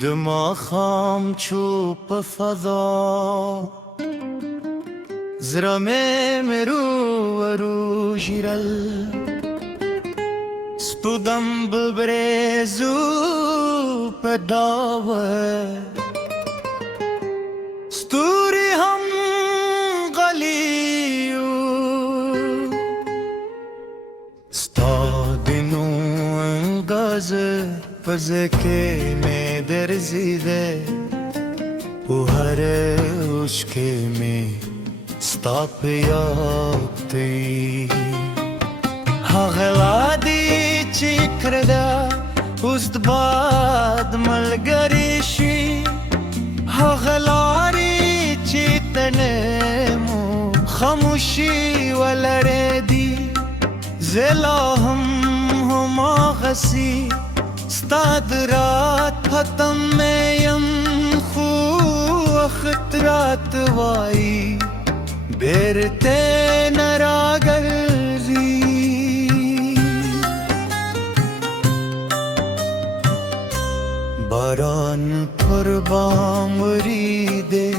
دماغم چوب فضا زرمه مرو ورو جیرل سپودم ببرزو پداوه ستوری هم غلیو ستادنو انگازه پزکه می درزیده و هر عشقه می ستاپ یابتی هغلادی چی کرده اوست باد ملگریشی هغلاری چی تنمو خاموشی ولردی زلاهم هما غسی ستاد رات ختم میم خو خطرات وائی بیرتے نراگردی باران پر بام وریده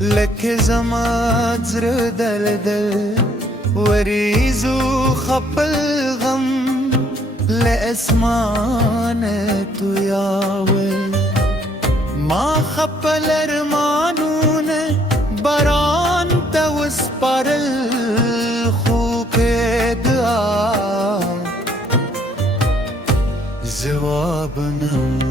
لکه زمات زر دل دل وریزو خپل غم لأسمان تو یاول ما خپل ارمانون باران تا وسپارل خوب دعا جوابنا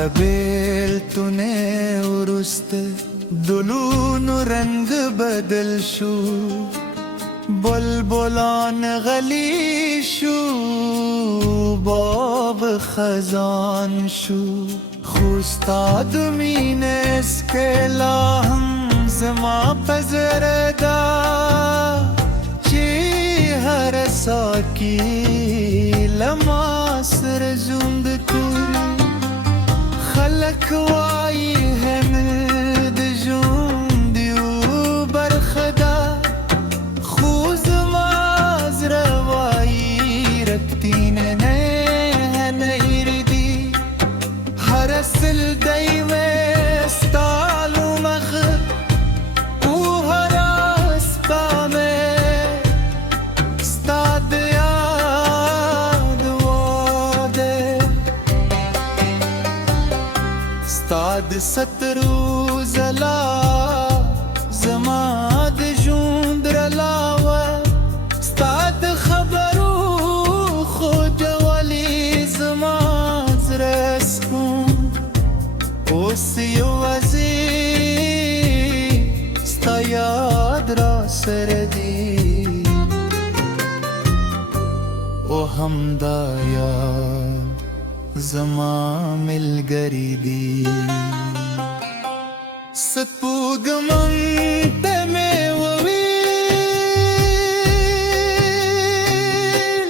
لبیل تونه ورست دلون رنگ بدل شو بلبلان غلی شو باب خزان شو خوستاد مین اسکلا هم زما پزردا چی هر ساکی لما سر زند کوری خلق وائی ہے مد جوندی و برخدا خوز ماز روائی رکتین نین ایردی ہر اصل دی میں ستالو مغ او ہر استا میں ستاد یاد وادے ستاد سترو زلا زماد جوند رلاوه ستاد خبرو خود ولی زماد رسکون اوسی وزی ستا یاد را سردی او همدایا زما ملګری دی ستپوږمن ته مې وویل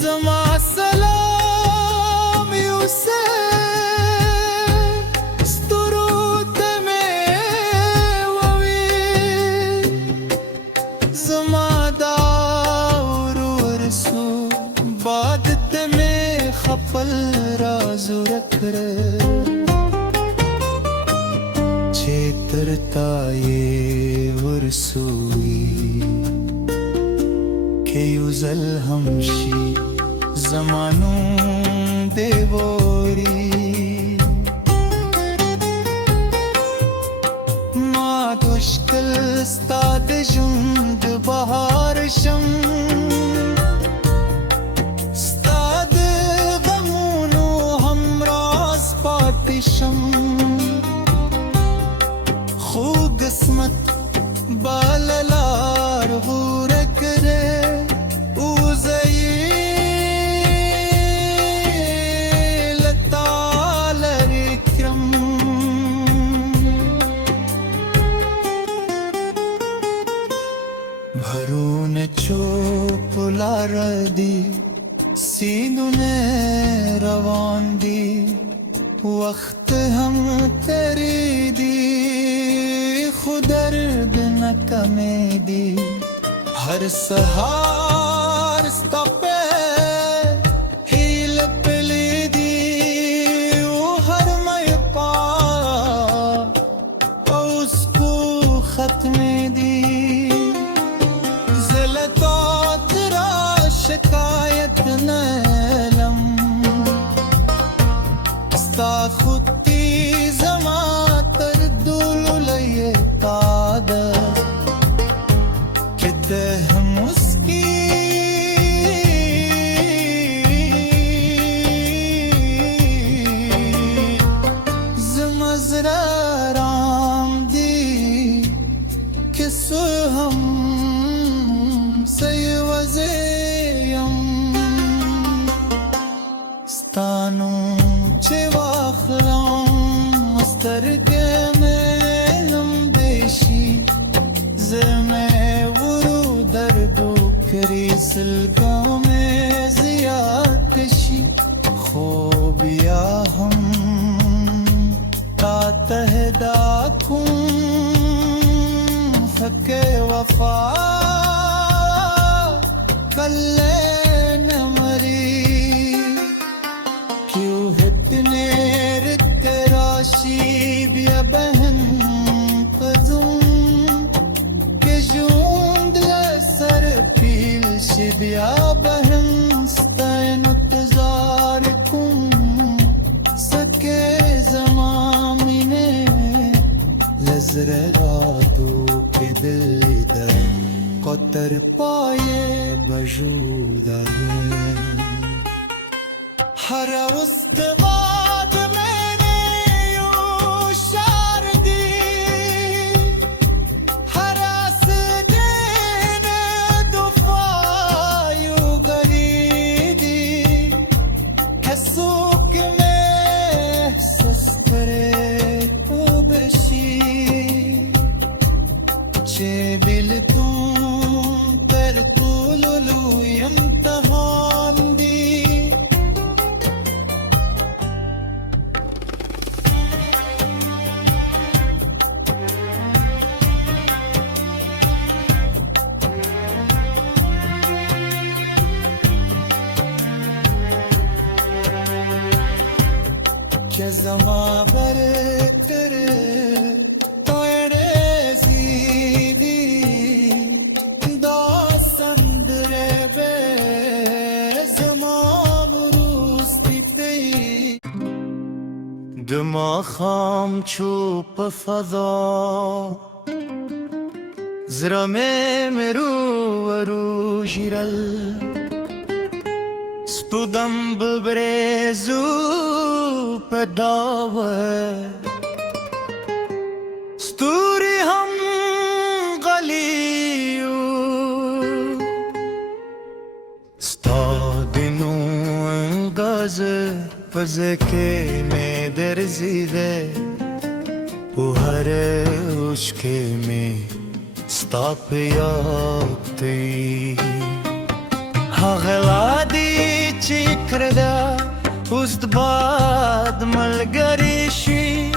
زما سلام یوسف ستورو ته مې وویل زما دا ورور سو باد ته مې خپل رازو رکړه چیترتا یہ ورسوئی کہ یوزل ہمشی زمانوں دے بوری ما دشکل استاد جند بہار شم خوب قسمت باللار غورک رے اوزئی لطال اکرم بھرون چوپ لار دی سیندوں نے روان دی वक्त हम तेरी दी खुदर्द न कमेदी हर सहार स्टॉपे हील पिली दी हर मय पा उसको खत्मे दी जिलतो तेरा शिकायत नलम खुदी जमा तर दुलये ताद किते हम उसकी जमजरा राम दी किस हम सयवजेयम स्तानु वाखलाम मस्तर के मेलम देशी ज़मे वुरू दर्दो करी सिलकों में ज़िया कशी खोबिया हम तातहदा कुं फके वफा कल्ले न मरी क्यों इतने बिया बहन कज़ूं के जूंद सर पील शिबिया बहन स्तैन तजार कुं सके ज़मामिने लज़रे रातों के दिलदर कतर पाए बजूदा हर उस्तवाद बिल तुम पर तुलु इम्तिहान दी के ज़मा पर तेरे دماغم چوب فضا زرمه مرو ورو جیرل سپودم ببرزو پداوه ستوری هم غلیو ستادنو انگازه فزکه میں درزیده و هر عشقه میں ستاپ یابتی هغلادی چی کرده اوست باد ملگریشی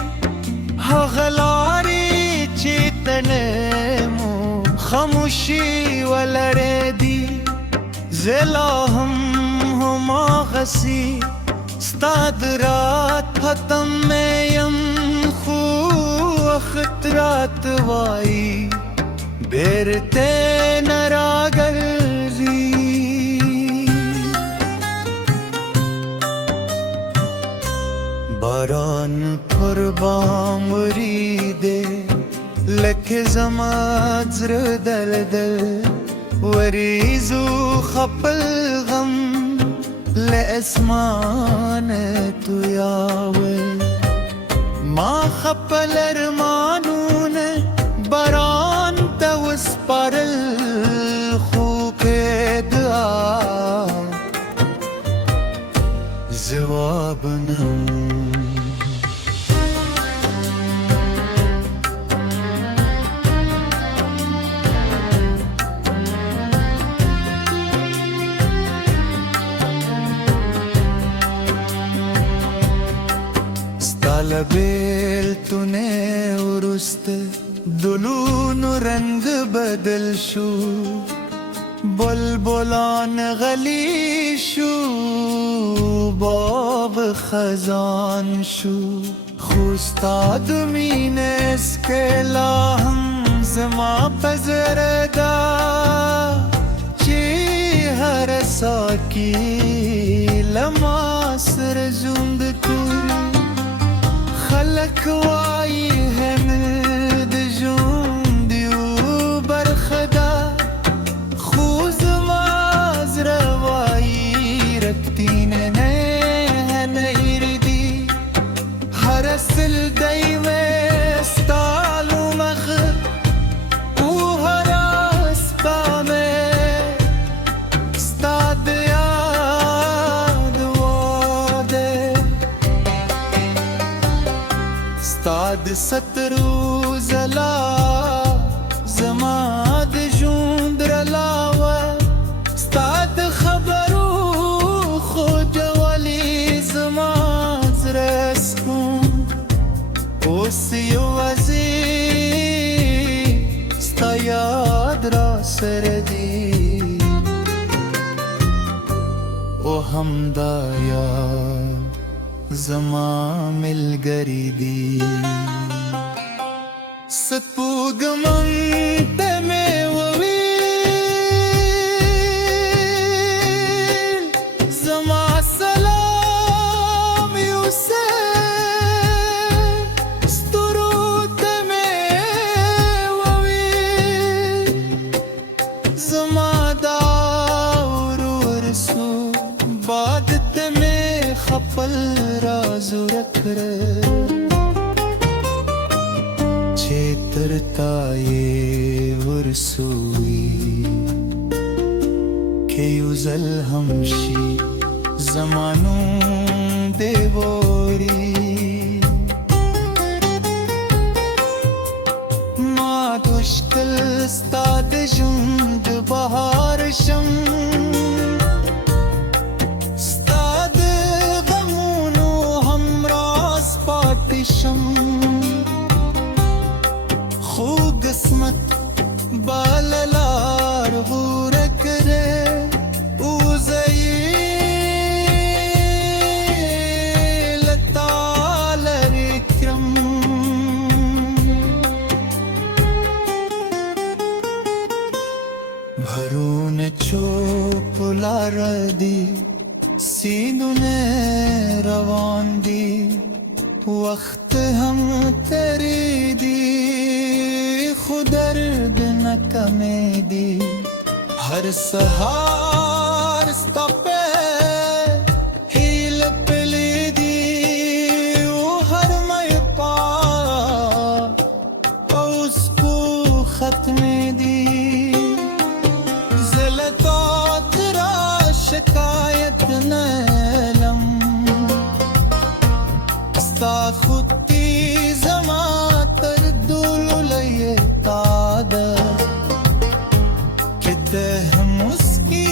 هغلاری چی تنمو خاموشی ولردی زلاهم هما غسی ستاد رات ختم میں یم خو خطرات وائی بیرتے نراگرزی باران قربان وریده لک زمات زر دل دل وریزو خپل غم لأسمانة ياول ما خپل ارمانون بران توسپر الخوك دعا زوابنا सालबेल तूने उरुस्त दुलून रंग बदलशू बुलबुलान गलीशू बाब खजान शू खुस्ताद मीनेस के लाहम zema pezereda ची हर साकी लमासर जुंद कुरी खलक वाई है मिद जुंद बरखदा खूज माज रवाई रक्तीन ने है नईरदी हर सिल दई में स्तालू मख स्ताद सतरू जला जमाद जूंद रलावा स्ताद खबरू खुद वली जमाज रस्कूं ओसियो वजी स्ता याद रा सरदी ओ हमदाया zama mil garidi satpugamam teme wawi zama salam yuse sturu teme wawi zama daur su baad teme खपल राजू रख रे छेतरता ये वरसूई के युजल हमशी जमानू देवोरी मा दुश्कल स्ताद जुंद बहार शम खूब किस्मत बाललार गूरक रे उज़ैल तालर इक्रम भरून चोपला रदी सीधुने रवान दी वक्त हम तेरी दी खुदर्द न कमे दी हर सहार स्तपे हील पिली दी हर मय पा उसको खत्मे दी ज़िलतो तेरा शिकायत नलम खुदी जमा तर दुलुलये ताद किते हम उसकी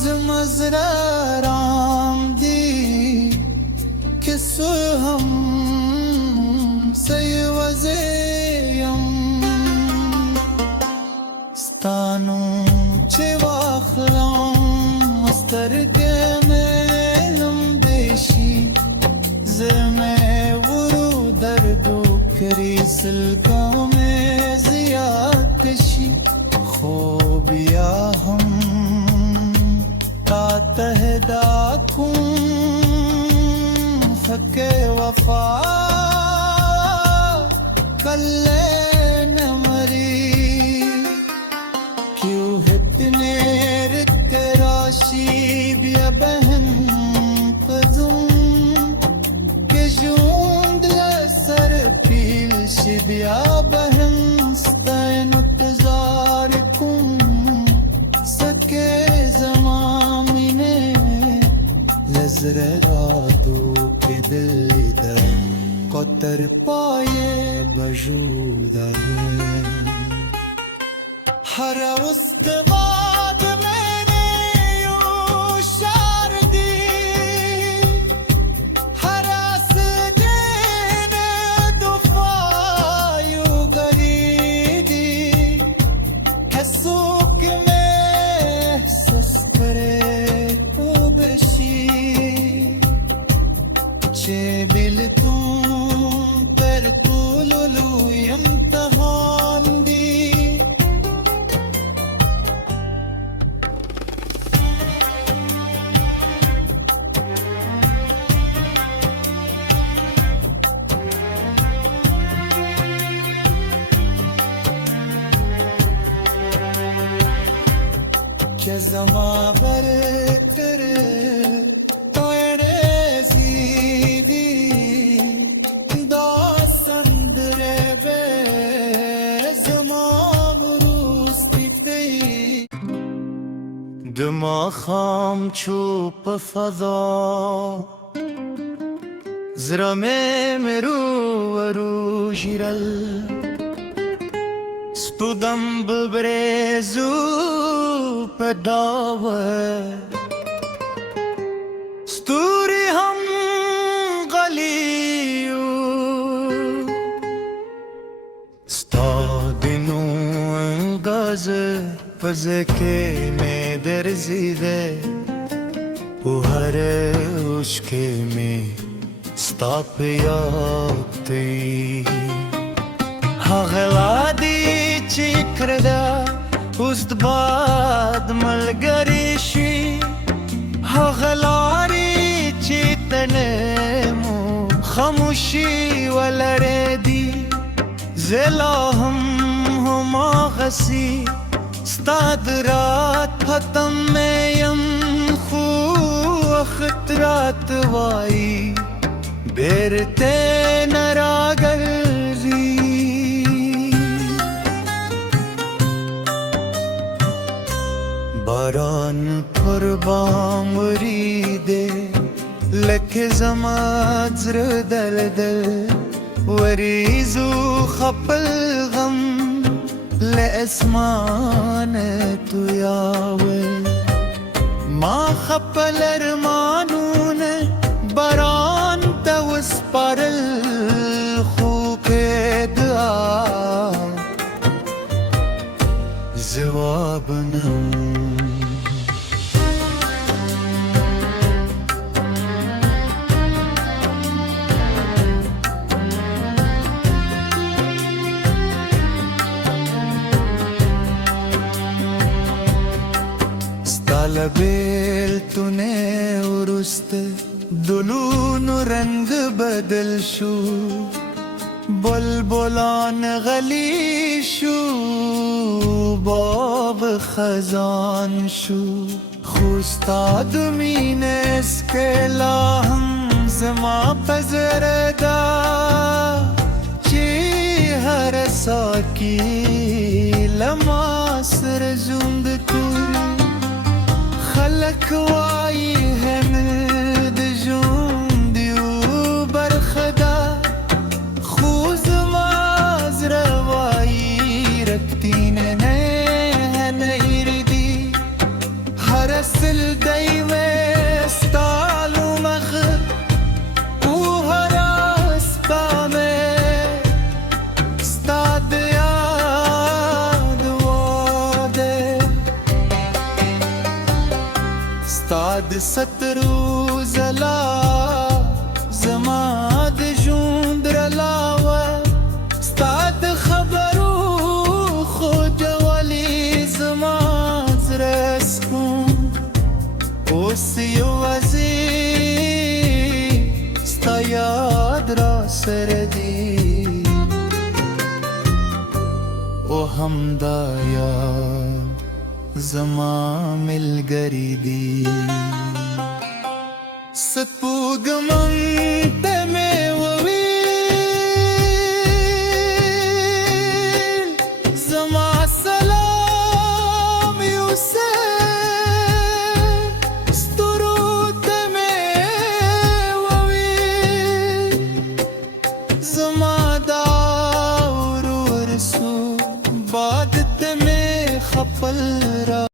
जमजरा राम दी किस हम सयवज़ेयम स्तानू चिवाखलां अस्तर के मेलम देशी ज़मे वुरु दर्दो करी सिल्कों में ज़ियाकशी खोबिया हम तातहदा कुं फके वफा कल्ले न मरी क्यों इतने बिया बहन कज़ूं के जूंद लसर पील शिबिया बहन स्तैन उतजार कुं सके ज़मामिने लज़र रातों के दिल कतर पाए बजूदा हर उसके बाद मैंने zama bertir toyre zidi da sandre be zama rusti pe dma kham chup fada zra meru waru jiral Studam brezu pedawe Sturi ham galiyu Stadinu gaz pazke me derzide Uhare ushke me stapyati Haghladi chikrda Ustbad malgarishi Haghlari chitnemu Khamushi walaredi Zelahum huma ghasi Stad raat khatam meyam Khu akhtarat vai Berte naragar Baran kurban muride Lek zaman zr dal dal Warizu khapal gham Le esmanet yawel Ma khapal armanune Baran tawis paral Khuke dua Zawabna Talabel tune urust Dulun rang badal shu Bulbulan ghali shu Bab khazan shu Khustad mines ke laham Zama pazarda Chi harasa ki Lamasr zund kuri خلك واي همد جوندي وبرخدا خوز مازر واي ركتين نهن يردي هرسل دايما استالو مخ وهراس بامي استاد ياد واده Stad satru zala Zamad jundra lawa Stad khabaru khud wali zamad raskun Usiyo azi Sta yad ra sardi O hamda yad Zama mil garidi Satpugma